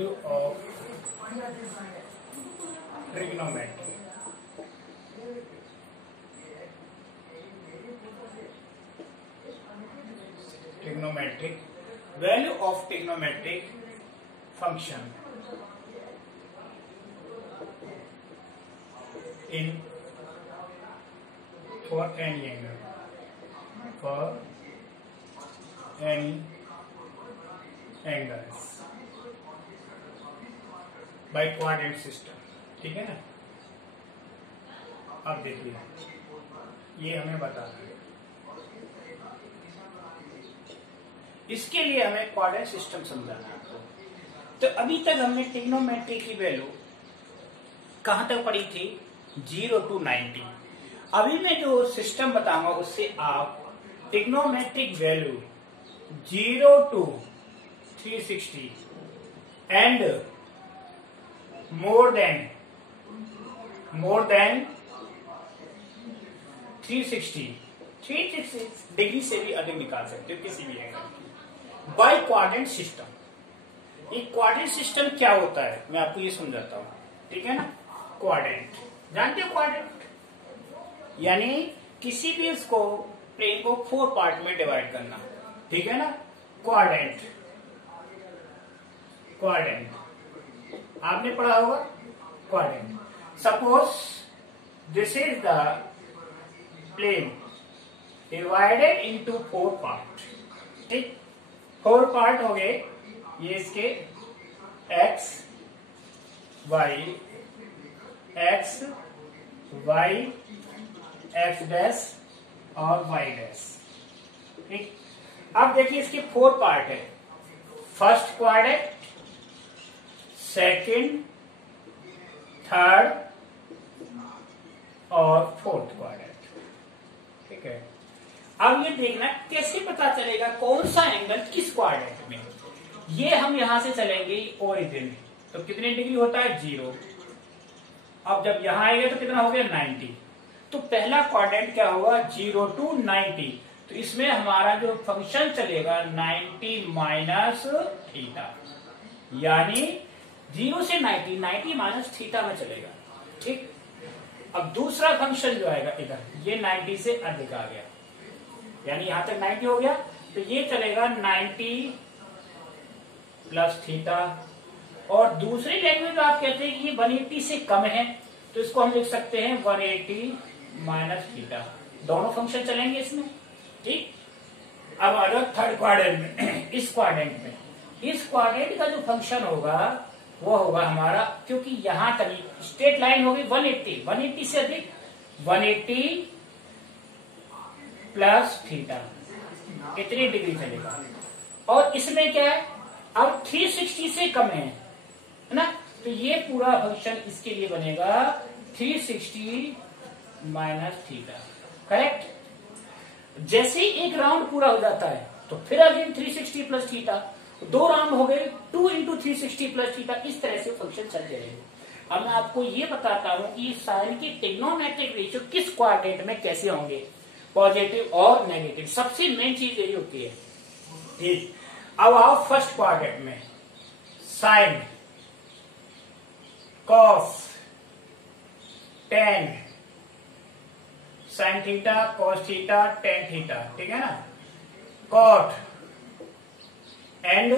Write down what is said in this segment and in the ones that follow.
value of trigonometry. Trigonometric value of trigonometric function in for any angle, for any angles by coordinate system. ठीक है ना। अब देखिए ये हमें बताना है, इसके लिए हमें कोऑर्डिनेट सिस्टम समझाना है आपको। तो अभी तक हमने ट्रिग्नोमेट्री की वैल्यू कहां तक पढ़ी थी? 0 to 90। अभी मैं जो सिस्टम बताऊंगा उससे आप trigonometric value 0 to 360 and more than 360 degree से भी अधिक निकाल सकते हो किसी भी एंगल की बाय कोऑर्डिनेट सिस्टम। ये कोऑर्डिनेट सिस्टम क्या होता है मैं आपको ये समझाता हूं, ठीक है ना। कोऑर्डिनेट जानते हो? कोऑर्डिनेट यानी किसी भी इसको प्लेन को 4 पार्ट में डिवाइड करना, ठीक है ना। कोऑर्डिनेट आपने पढ़ा होगा। Coordinate suppose this is the plane divided into 4 part, ठीक। 4 पार्ट हो गए ये इसके x y x डैश और y डैश, ठीक। अब देखिए इसके 4 पार्ट है। फर्स्ट क्वाड्रेंट, सेकंड, थर्ड और फोर्थ क्वाड्रेंट, ठीक है। अब ये देखना कैसे पता चलेगा कौन सा एंगल किस क्वाड्रेंट में। ये हम यहां से चलेंगे ओरिजिन, तो कितने डिग्री होता है? 0। अब जब यहां आएगा तो कितना हो गया? 90। तो पहला क्वाड्रेंट क्या होगा? 0 to 90। तो इसमें हमारा जो फंक्शन चलेगा 90 माइनस थीटा, यानी 0 से 90 माइनस थीटा में चलेगा, ठीक। अब दूसरा फंक्शन जो आएगा इधर, ये 90 से अधिक आ गया, यानी यहां तक 90 हो गया, तो ये चलेगा 90 प्लस थीटा। और दूसरी लैंग्वेज में आप कहते हैं कि ये 180 से कम है, तो इसको हम लिख सकते हैं 180 माइनस थीटा। दोनों फंक्शन चलेंगे इसमें, ठीक। अब आ जाओ थर्ड क्वाड्रेंट में। इस क्वाड्रेंट का जो फंक्शन होगा वो होगा हमारा, क्योंकि यहां तक स्ट्रेट लाइन होगी 180 से अधिक 180 प्लस थीटा, कितनी डिग्री चलेगा। और इसमें क्या है? अब 360 से कम है ना, तो ये पूरा फंक्शन इसके लिए बनेगा 360 माइनस थीटा, करेक्ट। जैसे ही एक राउंड पूरा हो जाता है तो फिर अगेन 360 प्लस थीटा, 2 राउंड हो गए 2 into 360 प्लस थीटा, इस तरह से फंक्शन चल जाएगा। अब मैं आपको ये बताता हूं कि साइन की ट्रिग्नोमेट्रिक रेशियो किस क्वाड्रेंट में कैसे होंगे, पॉजिटिव और नेगेटिव। सबसे मेन चीज यही होती है, ठीक। अब आओ फर्स्ट क्वाड्रेंट में। Sine, cos, tan, sine theta, cos theta, tan theta, ठीक है ना। कॉट एंड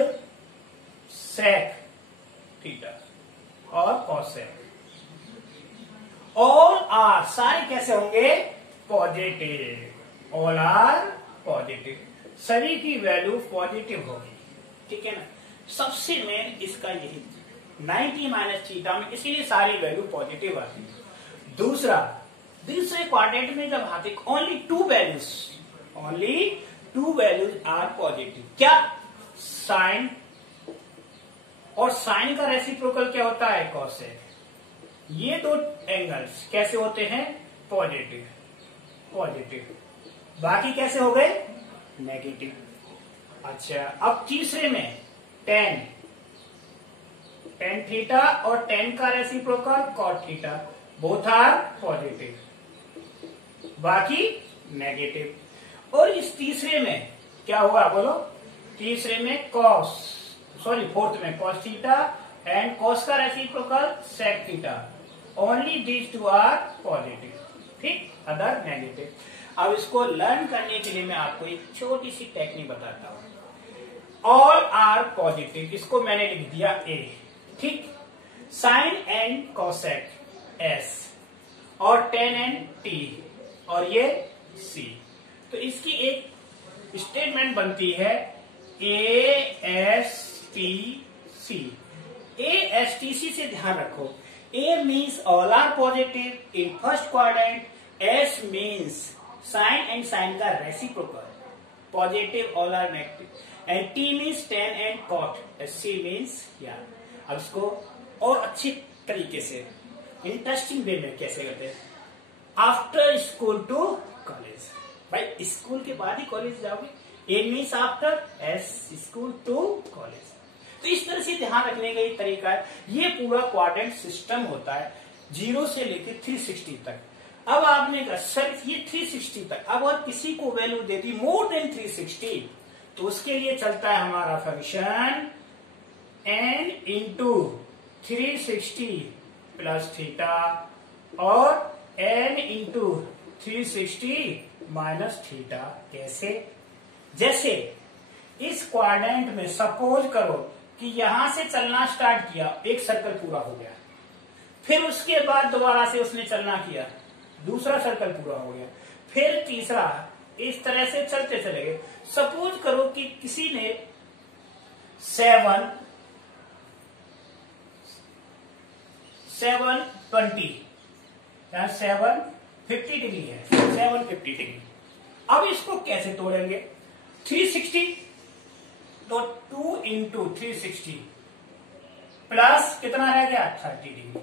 सेक थीटा और कॉसेक, ऑल आर, सारे कैसे होंगे? पॉजिटिव। ऑल आर पॉजिटिव, सभी की वैल्यू पॉजिटिव होगी, ठीक है ना। सबसे मेन इसका यही 90 माइनस थीटा में इसीलिए सारी वैल्यू पॉजिटिव आती है। दूसरे क्वाड्रेंट में जब आते ओनली 2 वैल्यूज आर पॉजिटिव। क्या? साइन, और साइन का रेसिप्रोकल क्या होता है? कॉसेक। ये 2 एंगल्स कैसे होते हैं? पॉजिटिव। बाकी कैसे हो गए? नेगेटिव। अच्छा, अब तीसरे में टेन थीटा और टेन का reciprocal cot theta, both are positive, बाकी नेगेटिव। और इस तीसरे में क्या हुआ बोलो? तीसरे में फोर्थ में कॉस थीटा एंड कॉस का reciprocal sec theta, only these two are positive, ठीक, अदर नेगेटिव। अब इसको लर्न करने के लिए मैं आपको एक छोटी सी टेक्निक बताता हूं। ऑल आर पॉजिटिव, इसको मैंने लिख दिया ए, ठीक, साइन एंड कोसेक एस, और टेन एंड टी, और ये सी। तो इसकी एक स्टेटमेंट बनती है A S T C. A S T C से ध्यान रखो, A means all are positive in first quadrant, S means sine and sine का reciprocal, positive all are negative, and T means tan and cot, C means या। अब इसको और अच्छी तरीके से इंटरेस्टिंग वे में कैसे करते हैं, आफ्टर स्कूल टू कॉलेज, भाई स्कूल के बाद ही कॉलेज जाओगे, A means after, S school to college. तो इस तरह से ध्यान रखने का एक तरीका है। ये पूरा क्वाड्रेंट सिस्टम होता है 0 से लेकर 360 तक। अब आपने कहा सर ये 360 तक, अब अगर किसी को वैल्यू दे दी मोर देन 360, तो उसके लिए चलता है हमारा function n into 360 plus theta और n इंटू 360 माइनस थीटा। कैसे? जैसे इस क्वाड्रेंट में सपोज करो कि यहां से चलना स्टार्ट किया, एक सर्कल पूरा हो गया, फिर उसके बाद दोबारा से उसने चलना किया, दूसरा सर्कल पूरा हो गया, फिर तीसरा, इस तरह से चलते चले गए। सपोज करो कि किसी ने 720 या 750 डिग्री है, 750 डिग्री। अब इसको कैसे तोड़ेंगे? 360 तो 2 इंटू 360 प्लस कितना रह गया 30 डिग्री।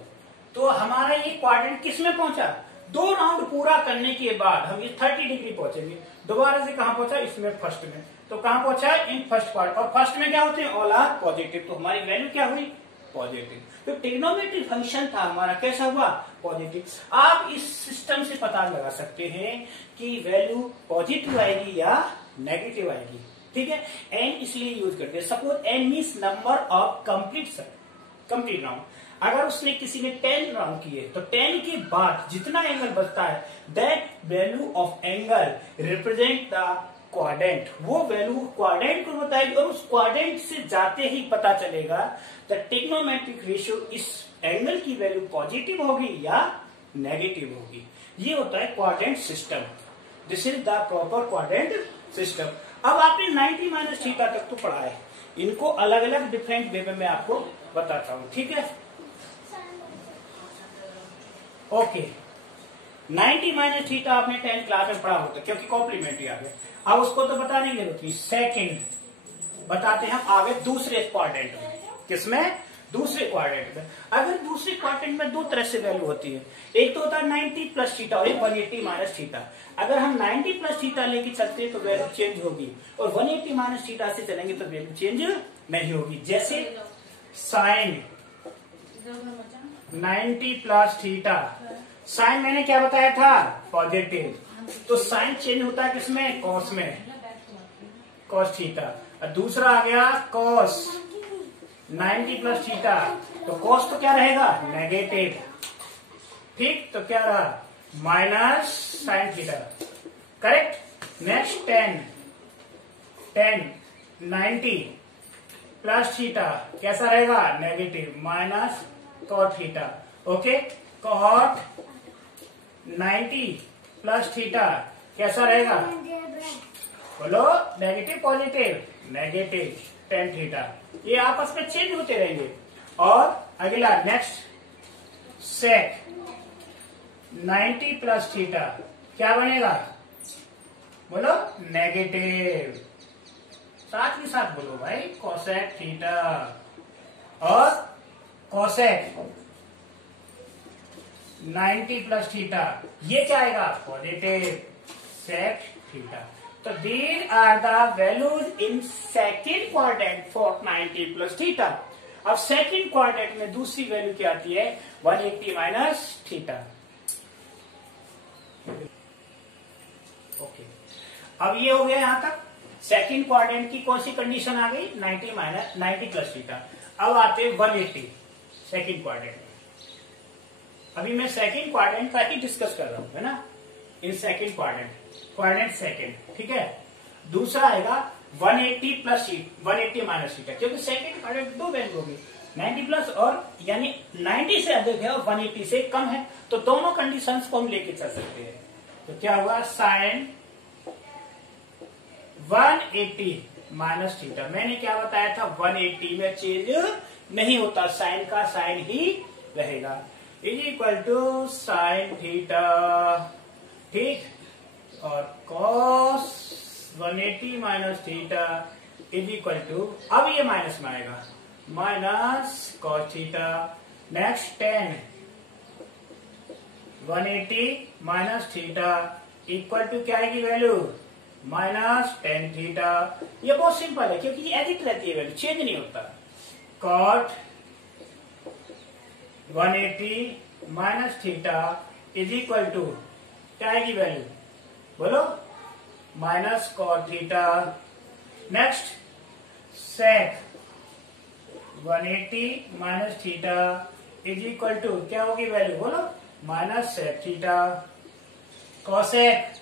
तो हमारा ये क्वाड्रेंट किस में पहुंचा? 2 राउंड पूरा करने के बाद हम ये 30 डिग्री पहुंचेंगे। दोबारा से कहां पहुंचा? इसमें फर्स्ट में। तो कहां पहुंचा? In first part. और फर्स्ट में क्या होते हैं? All are positive. तो हमारी वैल्यू क्या हुई? पॉजिटिव। तो ट्रिग्नोमेट्रिक फंक्शन था हमारा, कैसा हुआ? पॉजिटिव। आप इस सिस्टम से पता लगा सकते हैं कि वैल्यू पॉजिटिव आएगी या नेगेटिव आएगी। ठीक है, एन इसलिए यूज करते हैं। Suppose N means number of complete round. अगर उसने किसी ने 10 राउंड किए तो 10 के बाद जितना एंगल बचता है, that value of angle represent the quadrant. वो वैल्यू क्वाड्रेंट को बताएगी और उस क्वाड्रेंट से जाते ही पता चलेगा द ट्रिग्नोमेट्रिक रेशियो, इस एंगल की वैल्यू पॉजिटिव होगी या नेगेटिव होगी। ये होता है quadrant system. This is the proper quadrant system. अब आपने 90 माइनस थीटा तक तो पढ़ा है, इनको अलग अलग डिफरेंट वे में मैं आपको बताता हूं। ठीक है, ओके। 90 माइनस थीटा आपने 10th क्लास में पढ़ा होता, क्योंकि कॉम्प्लीमेंट्री आ गया। अब उसको तो बताने की जरूरत नहीं। सेकंड बताते हैं हम आगे दूसरे क्वाड्रेंट में। किसमें? दूसरे क्वाड्रेंट में। अगर दूसरे क्वाड्रेंट में 2 तरह से वैल्यू होती है, एक तो होता है 90 प्लस थीटा और एक 180 माइनस थीटा। अगर हम 90 प्लस थीटा लेके चलते हैं तो वैल्यू चेंज होगी, और 180 माइनस थीटा से चलेंगे तो वैल्यू चेंज नहीं होगी। जैसे साइन 90 प्लस थीटा, साइन मैंने क्या बताया था? पॉजिटिव। तो साइन चेंज होता है किसमें? कॉस में, कॉस थीटा। और दूसरा आ गया कॉस 90 प्लस थीटा, तो कॉस तो क्या रहेगा? नेगेटिव। ठीक, तो क्या रहा? Minus sine theta. Correct. Next 10 90 plus theta कैसा रहेगा? Negative, minus cot theta. Okay, cot 90 plus theta कैसा रहेगा? बोलो, नेगेटिव पॉजिटिव? Negative 10 theta. ये आपस में चेंज होते रहेंगे। और अगला नेक्स्ट सेक 90 प्लस थीटा क्या बनेगा? बोलो, नेगेटिव। साथ ही साथ बोलो भाई, कोसेक थीटा। और कोसेक 90 प्लस थीटा, ये क्या आएगा? Positive sec theta. तो these are the values in second quadrant for 90 plus theta. अब सेकंड क्वाड्रेंट में दूसरी वैल्यू क्या आती है? 180 माइनस थीटा। ओके, अब ये हो गया यहां तक। सेकंड क्वाड्रेंट की कौन सी कंडीशन आ गई? 90 प्लस थीटा। अब आते 180 सेकंड क्वाड्रेंट में। अभी मैं सेकंड क्वाड्रेंट का ही डिस्कस कर रहा हूं, है ना, इन सेकंड क्वाड्रेंट सेकंड, ठीक है। दूसरा आएगा 180 प्लस 180 माइनस थीटा, क्योंकि सेकंड क्वाड्रेंट दो वैल्यू होगी 90 प्लस और यानी 90 से अधिक है और 180 से कम है, तो दोनों कंडीशंस को हम लेके चल सकते हैं। तो क्या हुआ, साइन 180 माइनस थीटा। मैंने क्या बताया था, 180 में चेंज नहीं होता, साइन का साइन ही रहेगा, is equal to sine theta, ठीक, और cos 180 minus theta is equal to, अब ये माइनस में आएगा, minus cos theta. Next 10 180 minus theta equal to क्या आएगी वैल्यू, माइनस 10 थीटा। ये बहुत सिंपल है क्योंकि ये एडिट रहती है, वैल्यू चेंज नहीं होता। Cot 180 minus theta is equal to क्या आएगी वैल्यू, बोलो, minus cot theta. Next sec 180 minus theta is equal to क्या होगी वैल्यू, बोलो, minus sec theta. Cosec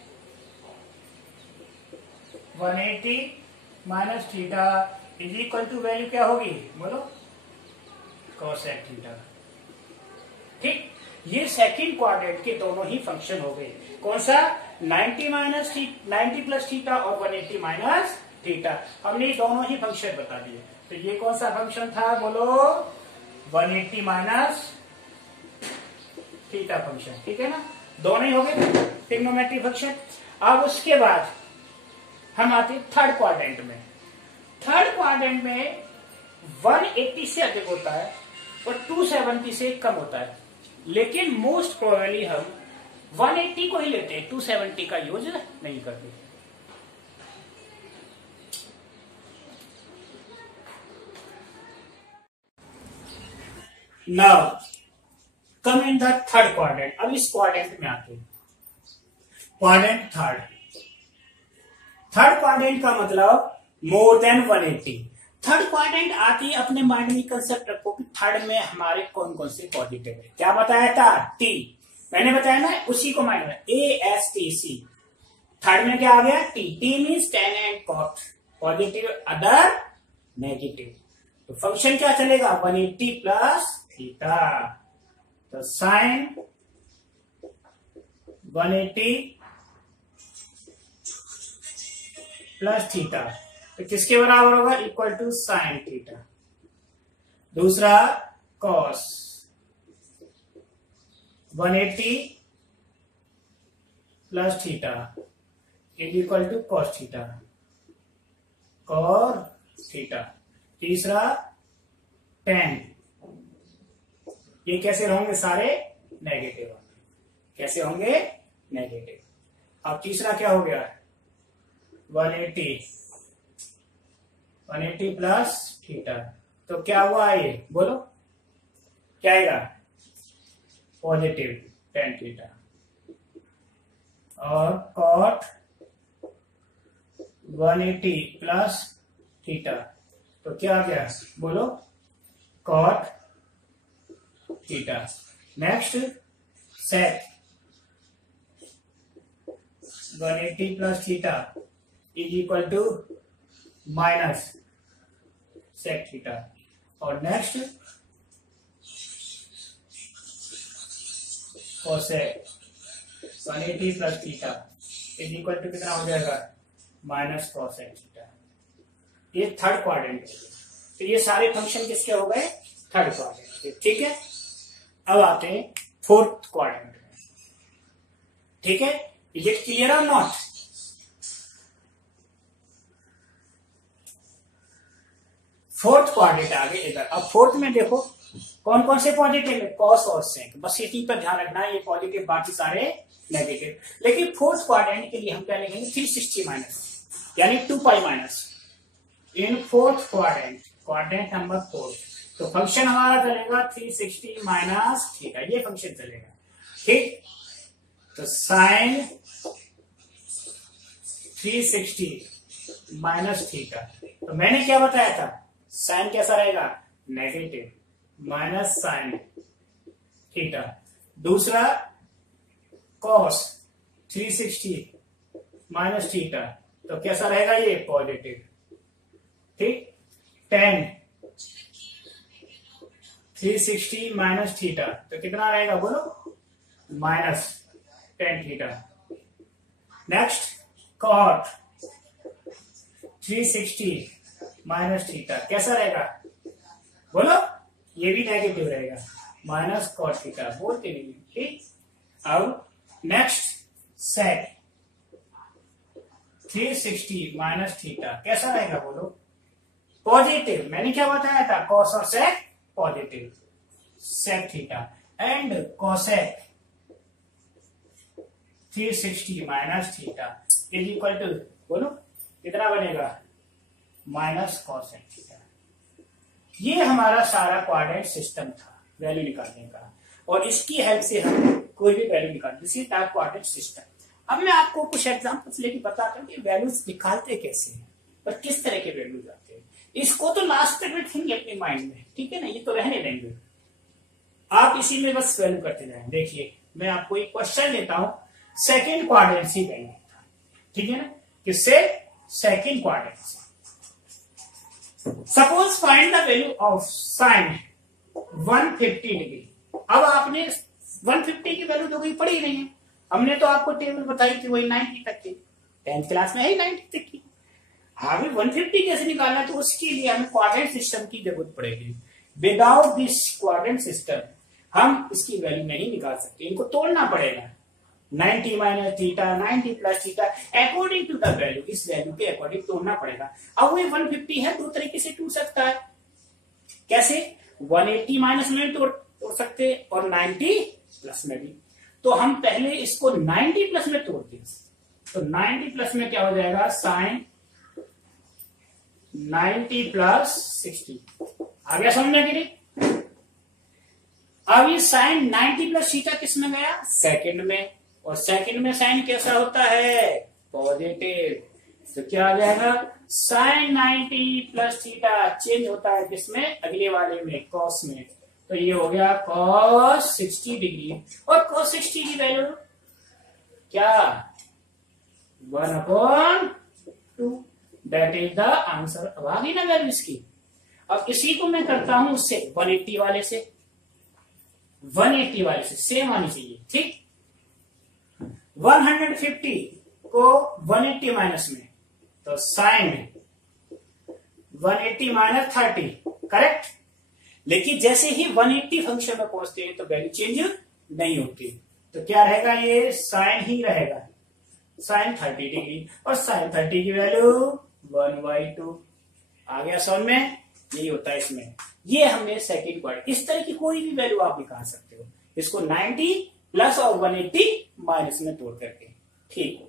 180 minus theta is equal to value क्या होगी, बोलो, कॉसेक थीटा। ठीक, ये सेकंड क्वाड्रेंट के दोनों ही फंक्शन हो गए। कौन सा, 90 प्लस थीटा और 180 माइनस थीटा, हमने दोनों ही फंक्शन बता दिए। तो ये कौन सा फंक्शन था, बोलो, 180 माइनस थीटा फंक्शन, ठीक है ना, दोनों ही हो गए ट्रिग्नोमेट्री फंक्शन। अब उसके बाद हम आते थर्ड क्वाड्रेंट में। थर्ड क्वाड्रेंट में 180 से अधिक होता है और 270 से कम होता है, लेकिन मोस्ट प्रोबेबली हम 180 को ही लेते हैं, 270 का यूज नहीं करते। Now come in the third quadrant. अब इस क्वाड्रेंट में आते हैं, क्वाड्रेंट थर्ड। थर्ड क्वाड्रेंट का मतलब मोर देन 180। थर्ड क्वाड्रेंट आती है, अपने माइंड में कंसेप्ट रखो कि थर्ड में हमारे कौन कौन से पॉजिटिव है। क्या बताया था, टी, मैंने बताया ना, उसी को माइंड में ASTC। थर्ड में क्या आ गया, T, T means tan and cot, positive other negative. तो फंक्शन क्या चलेगा, 180 प्लस थीटा। तो साइन 180 प्लस थीटा तो किसके बराबर होगा, इक्वल टू साइन थीटा। दूसरा cos 180 plus theta is equal to cos theta, cos theta. तीसरा टेन, ये कैसे होंगे, सारे नेगेटिव होंगे, कैसे होंगे, नेगेटिव। अब तीसरा क्या हो गया, 180 प्लस थीटा, तो क्या हुआ ये, बोलो, क्या आएगा, पॉजिटिव टेन थीटा। और कॉट 180 प्लस थीटा, तो क्या आ गया, बोलो, cot theta. Next sec 180 plus theta is equal to minus sec theta. और next cosec 180 plus theta is equal to कितना हो जाएगा, माइनस कोसेक थीटा। ये थर्ड क्वाड्रेंट है। तो ये सारे फंक्शन किसके हो गए, थर्ड क्वाड्रेंट के, ठीक है। अब आते हैं फोर्थ क्वाड्रेंट में, ठीक है। इज इट क्लियर और नॉट, फोर्थ क्वाड्रेंट आगे इधर। अब फोर्थ में देखो कौन कौन से पॉजिटिव है, कॉस और सेक, बस इसी पर ध्यान रखना है, ये पॉजिटिव बाकी सारे नेगेटिव। लेकिन फोर्थ क्वाड्रेंट के लिए हम क्या लिखेंगे, 360 माइनस, यानी 2 pi minus in fourth quadrant, quadrant number 4। तो फंक्शन हमारा चलेगा 360 माइनस थीटा, ये फंक्शन चलेगा, ठीक। तो साइन 360 माइनस थीटा, तो मैंने क्या बताया था, साइन कैसा रहेगा, नेगेटिव माइनस साइन थीटा, दूसरा कॉस 360 माइनस थीटा, तो कैसा रहेगा ये पॉजिटिव, ठीक। टेन 360 माइनस थीटा तो कितना रहेगा बोलो, minus tan theta. Next cot 360 minus theta कैसा रहेगा बोलो, ये भी नेगेटिव रहेगा, माइनस कॉट थीटा, बोलते नहीं, ठीक। अब नेक्स्ट सेक 360 माइनस थीटा कैसा रहेगा बोलो, पॉजिटिव। मैंने क्या बताया था, कॉस और sec positive, sec theta and cosec 360 minus theta is equal to बोलो कितना बनेगा, माइनस कोसेक थीटा। ये हमारा सारा कोऑर्डिनेट सिस्टम था वैल्यू निकालने का, और इसकी हेल्प से हम कोई भी वैल्यू निकालते, इसी टाइप कोऑर्डिनेट सिस्टम। अब मैं आपको कुछ एग्जांपल्स लेके बताता हूँ कि वैल्यूज निकालते कैसे हैं और किस तरह के वैल्यूज आते हैं। इसको तो लास्ट तक रखेंगे अपने माइंड में, ठीक है ना, ये तो रहने देंगे, आप इसी में बस वैल्यू करते जाएंगे। देखिए मैं आपको एक क्वेश्चन लेता हूं, सेकेंड क्वाड्रेंट सी वैल्यू, ठीक है ना, किससे, सेकेंड क्वाड्रेंट से। Suppose find the value of sine 150 degree. अब आपने 150 की वैल्यू तो कोई पड़ी नहीं है, हमने तो आपको टेबल बताई थी वही 90 तक की, 10th क्लास में है 90 तक की। हमें 150 कैसे निकालना है, तो उसके लिए हमें क्वाड्रेंट सिस्टम की जरूरत पड़ेगी। विदाउट दिस क्वाड्रेंट सिस्टम हम इसकी वैल्यू नहीं निकाल सकते, इनको तोड़ना पड़ेगा। 90 minus theta, 90 plus theta, according to the value, इस वैल्यू के अकॉर्डिंग तोड़ना पड़ेगा। अब वो 150 है, दो तरीके से टूट सकता है। कैसे, 180 माइनस में तोड़ सकते और 90 प्लस में भी। तो हम पहले इसको 90 प्लस में तोड़ते हैं, तो 90 प्लस में क्या हो जाएगा, साइन 90 प्लस 60 आ गया समझने के लिए। अब ये साइन 90 प्लस थीटा किस में गया, सेकंड में, और सेकंड में साइन कैसा होता है, पॉजिटिव। तो क्या आ जाएगा, साइन 90 प्लस थीटा चेंज होता है किसमें, अगले वाले में, कॉस में। तो ये हो गया कॉस 60 डिग्री, और कॉस 60 की वैल्यू क्या, 1/2, दैट इज द आंसर। अब आ गई ना वैल्यू इसकी। अब इसी को मैं करता हूं उससे 180 वाले से, 180 वाले से सेम आनी चाहिए, ठीक। 150 को 180 माइनस में, तो साइन 180 माइनस 30, करेक्ट। लेकिन जैसे ही 180 फंक्शन में पहुंचते हैं तो वैल्यू चेंज नहीं होती, तो क्या रहेगा, ये साइन ही रहेगा, साइन 30 डिग्री, और साइन 30 की वैल्यू 1/2 आ गया समझ में। यही होता है इसमें। ये हमने सेकंड क्वाड्रेंट, इस तरह की कोई भी वैल्यू आप निकाल सकते हो, इसको 90 प्लस और 180 माइनस में तोड़ करके, ठीक।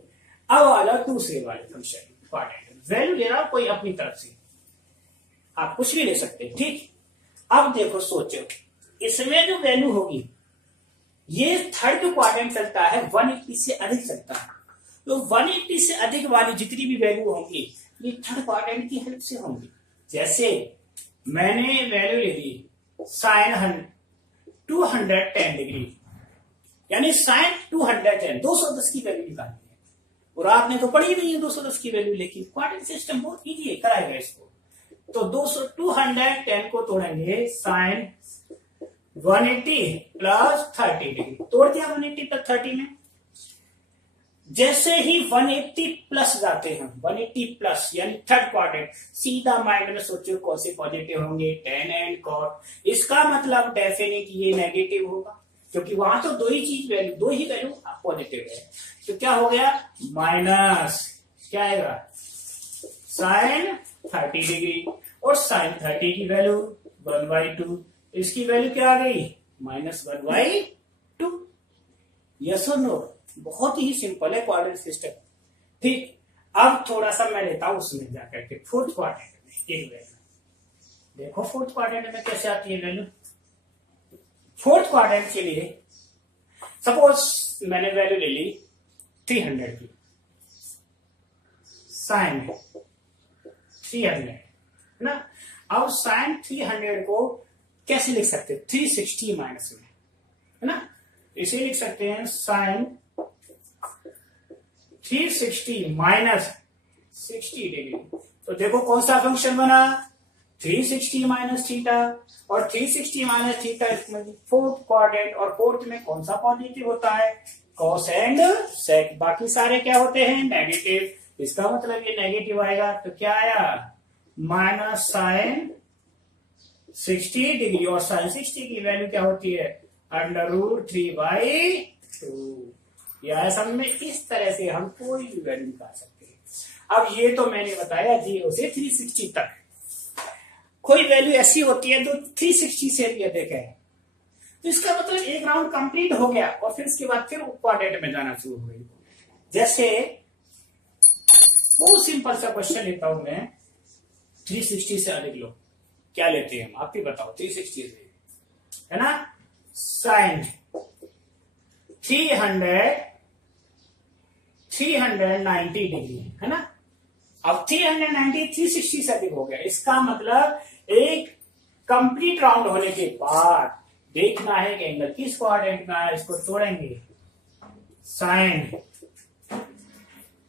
अब आ जाओ दूसरे वाले फंक्शन क्वाड्रेंट, वैल्यू ले रहा हूं कोई अपनी तरफ से, आप कुछ भी ले सकते हैं, ठीक। अब देखो सोचो, इसमें जो वैल्यू होगी, ये थर्ड क्वाड्रेंट चलता है 180 से अधिक चलता है, तो 180 से अधिक वाली जितनी भी वैल्यू होंगी ये थर्ड क्वाड्रेंट की हेल्प से होंगी। जैसे मैंने वैल्यू ले ली साइन 210 डिग्री, यानी साइन 210, 210 की वैल्यू निकालनी है, और आपने तो पढ़ी नहीं है 210 की वैल्यू, लेकिन क्वाड्रेंट सिस्टम बहुत इजी है, कराएगा इसको। तो 210 को तोड़ेंगे, साइन 180 प्लस 30 डिग्री, तोड़ दिया 180 प्लस 30 में। जैसे ही 180 प्लस जाते हैं, 180 प्लस यानी थर्ड क्वाड्रेंट, सीधा माइंड में सोचो कौन से पॉजिटिव होंगे, टेन एंड कॉट। इसका मतलब डेफिनेट ये नेगेटिव होगा, क्योंकि वहां तो दो ही वैल्यू पॉजिटिव है। तो क्या हो गया, माइनस क्या आएगा, साइन 30 डिग्री, और साइन 30 की वैल्यू 1/2, इसकी वैल्यू क्या आ गई, -1/2। यस और नो, बहुत ही सिंपल है क्वाड्रेंट सिस्टम, ठीक। अब थोड़ा सा मैं लेता हूं उसमें जाकर के फोर्थ क्वाड्रेंट में एक वैल्यू, देखो फोर्थ क्वाड्रेंट में कैसे आती है वैल्यू। फोर्थ क्वाड्रेंट के लिए सपोज मैंने वैल्यू ले ली 300 की, साइन 300 ना। अब साइन 300 को कैसे लिख सकते हैं? 360 माइनस में, है ना? इसे लिख सकते हैं साइन 360 माइनस 60 डिग्री। तो देखो कौन सा फंक्शन बना, 360 माइनस थीटा, और 360 माइनस थीटा इसमें फोर्थ क्वाड्रेंट, और फोर्थ में कौन सा पॉजिटिव होता है? कॉस एंड सेक। बाकी सारे क्या होते हैं? नेगेटिव। इसका मतलब ये नेगेटिव आएगा, तो क्या आया? माइनस साइन 60 डिग्री, और साइन 60 की वैल्यू क्या होती है? √3/2। या समझ में? इस तरह से हम कोई भी वैल्यू निकाल सकते हैं। अब ये तो मैंने बताया 0 से 360 तक। कोई वैल्यू ऐसी होती है जो 360 से भी अधिक है, तो इसका मतलब एक राउंड कंप्लीट हो गया, और फिर इसके बाद फिर क्वाड्रेंट में जाना शुरू हो गई। जैसे बहुत सिंपल सा क्वेश्चन लेता हूं मैं, 360 से अधिक लो, क्या लेते हैं हम? आप ही बताओ। 360 से, है ना? साइन 390 डिग्री, है ना? अब 390 360 से अधिक हो गया। इसका मतलब एक कंप्लीट राउंड होने के बाद देखना है कि एंगल किस क्वाड्रेंट में है, इसको तोड़ेंगे। साइन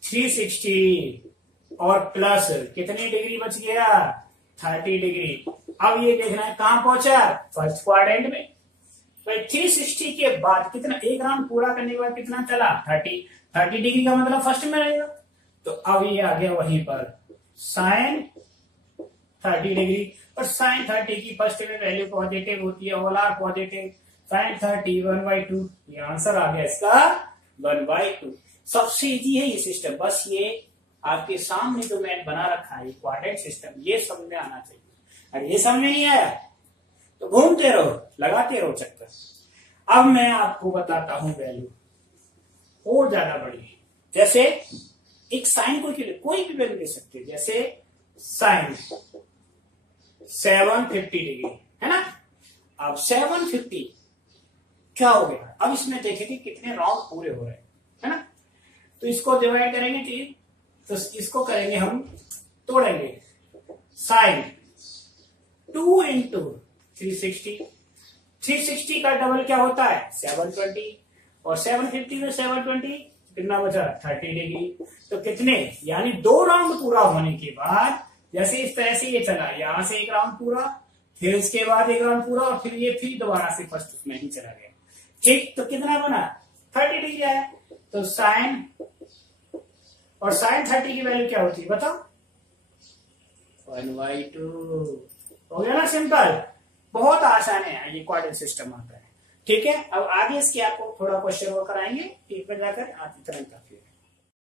360 और प्लस कितनी डिग्री बच गया? 30 डिग्री। अब ये देखना है कहां पहुंचा? फर्स्ट क्वाड्रेंट में। तो 360 के बाद कितना, एक राउंड पूरा करने के बाद कितना चला? 30 डिग्री का मतलब फर्स्ट में रहेगा। तो अब ये आ गया वहीं पर साइन 30 डिग्री, और साइन 30 की फर्स्ट में वैल्यू पॉजिटिव होती है, ऑल आर पॉजिटिव। साइन 30 1/2, ये आंसर आ गया इसका 1/2। सबसे इजी है ये सिस्टम, बस ये आपके सामने जो मैंने बना रखा है क्वाड्रेंट सिस्टम, ये समझ में आना चाहिए। अगर ये समझ में नहीं आया तो घूमते रहो, लगाते रहो चक्कर। अब मैं आपको बताता हूं वैल्यू और ज्यादा बड़ी। जैसे एक साइन को कोई भी वैल्यू ले सकते हैं, जैसे साइन 750 डिग्री, है ना? अब 750 क्या हो गया? अब इसमें देखेंगे कितने राउंड पूरे हो रहे हैं, है ना? तो इसको डिवाइड करेंगे 3, तो इसको करेंगे हम, तोड़ेंगे। साइन 2 इंटू 360 का डबल क्या होता है? 720, और 750 में 720 कितना बचा? 30 डिग्री। तो कितने, यानी 2 राउंड पूरा होने के बाद, जैसे इस तरह से ये चला, यहां से एक राउंड पूरा, फिर इसके बाद एक राउंड पूरा, और फिर ये फिर दोबारा से फर्स्ट में ही चला गया। ठीक, तो कितना बना? 30 डिग्री आया। तो साइन, और साइन 30 की वैल्यू क्या होती है बताओ? 1/2। हो गया ना सिंपल? बहुत आसान है, ये क्वाड्रेंट सिस्टम आता है। ठीक है, अब आगे इसके आपको थोड़ा क्वेश्चन वो कराएंगे, एक में जाकर आप इतना काफी है।